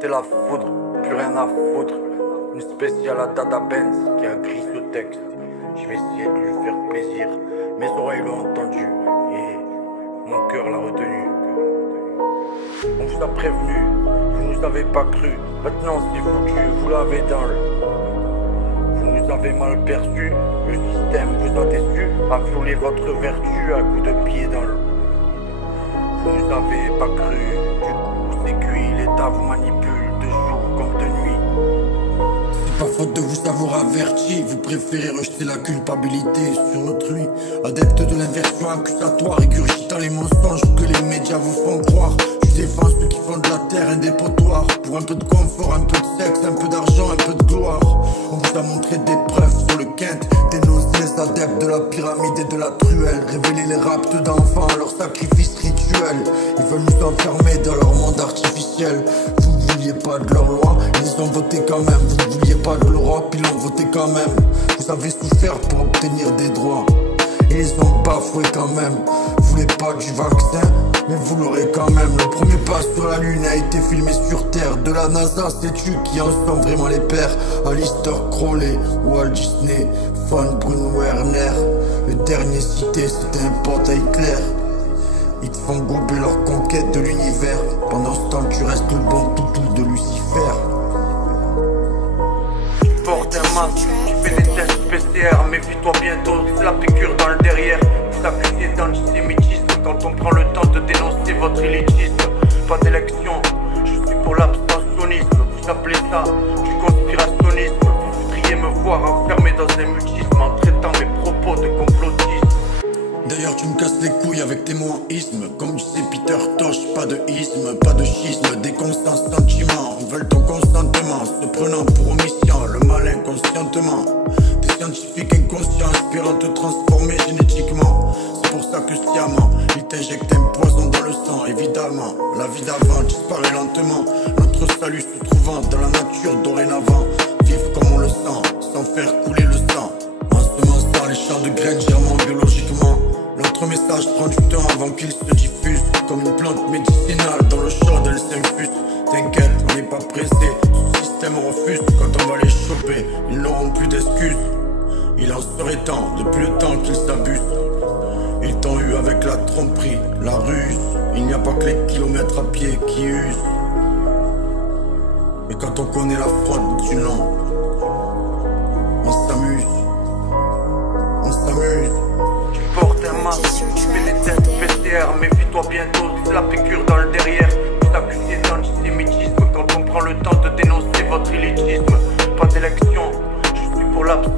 C'était la foudre, plus rien à foutre. Une spéciale à Dada Benz qui a écrit ce texte. Je vais essayer de lui faire plaisir. Mes oreilles l'ont entendu et mon cœur l'a retenu. On vous a prévenu, vous nous avez pas cru. Maintenant c'est foutu, vous l'avez dans le. Vous nous avez mal perçu, le système vous a déçu, a violé votre vertu à coups de pied dans le. Vous nous avez pas cru, du coup c'est cuit, l'État vous manipule de jour comme de nuit. C'est pas faute de vous avoir averti, vous préférez rejeter la culpabilité sur autrui. Adepte de l'inversion accusatoire, régurgitant les mensonges que les médias vous font croire. Je défends ceux qui font de la terre un dépotoir. Pour un peu de confort, un peu de sexe, un peu d'argent, un peu de gloire. On vous a montré des preuves sur le quinte, dénoncer les adeptes de la pyramide et de la truelle, révéler les raptes d'enfants à leur sacrifice rituel. Ils veulent nous enfermer dans leur monde artificiel. Vous ne vouliez pas de leur loi, ils ont voté quand même. Vous ne vouliez pas de l'Europe, ils l'ont voté quand même. Vous avez souffert pour obtenir des droits et ils ont bafoué quand même. Vous voulez pas du vaccin, mais vous l'aurez quand même. Le premier pas sur la lune a été filmé sur Terre. De la NASA, sais-tu qui en sont vraiment les pères? Alistair Crowley, Walt Disney, Von Braun Werner. Le dernier cité, c'était un pote à Hitler. Ils te font gober leur conquête de l'univers. Pendant ce temps, tu restes le bon toutou de Lucifer. Tu portes un masque, tu fais des tests PCR, méfie-toi bientôt, c'est la piqûre dans le derrière. Vous accusez d'antisémitisme quand on prend le temps de dénoncer votre élitisme. Pas d'élection, je suis pour l'abstentionnisme. Vous appelez ça du conspirationnisme. Vous voudriez me voir enfermé dans un mutisme en traitant mes propos de complotisme. D'ailleurs tu me casses les couilles avec tes mots en isme. Comme disait Peter Tosh, pas de isme, pas de schisme. Des constants sentiments, on veut ton consentement. Se prenant pour omission, le mal inconscientement. Des scientifiques inconscients aspirant te transformer génétiquement. C'est pour ça que sciemment, ils t'injectent un poison dans le sang. Évidemment, la vie d'avant disparaît lentement. Notre salut se trouvant dans la nature dorénavant. Vivre comme on le sent, sans faire couler le sang. Ensemençant les champs de graines germant biologiquement. Notre message prend du temps avant qu'il se diffuse. Comme une plante médicinale dans le champ elle s'infuse. T'inquiète, on n'est pas pressé. Ce système refuse quand on va les choper. Ils n'auront plus d'excuses. Il en serait temps, depuis le temps qu'ils s'abusent. Ils t'ont eu avec la tromperie, la ruse. Il n'y a pas que les kilomètres à pied qui usent. Mais quand on connaît la fraude du nom, on s'amuse. On s'amuse. Tu portes un masque, tu fais des tests PCR, méfie-toi bientôt, c'est la piqûre dans le derrière. Vous accusez d'antisémitisme quand on prend le temps de dénoncer votre élitisme. Pas d'élection, je suis pour l'abstention.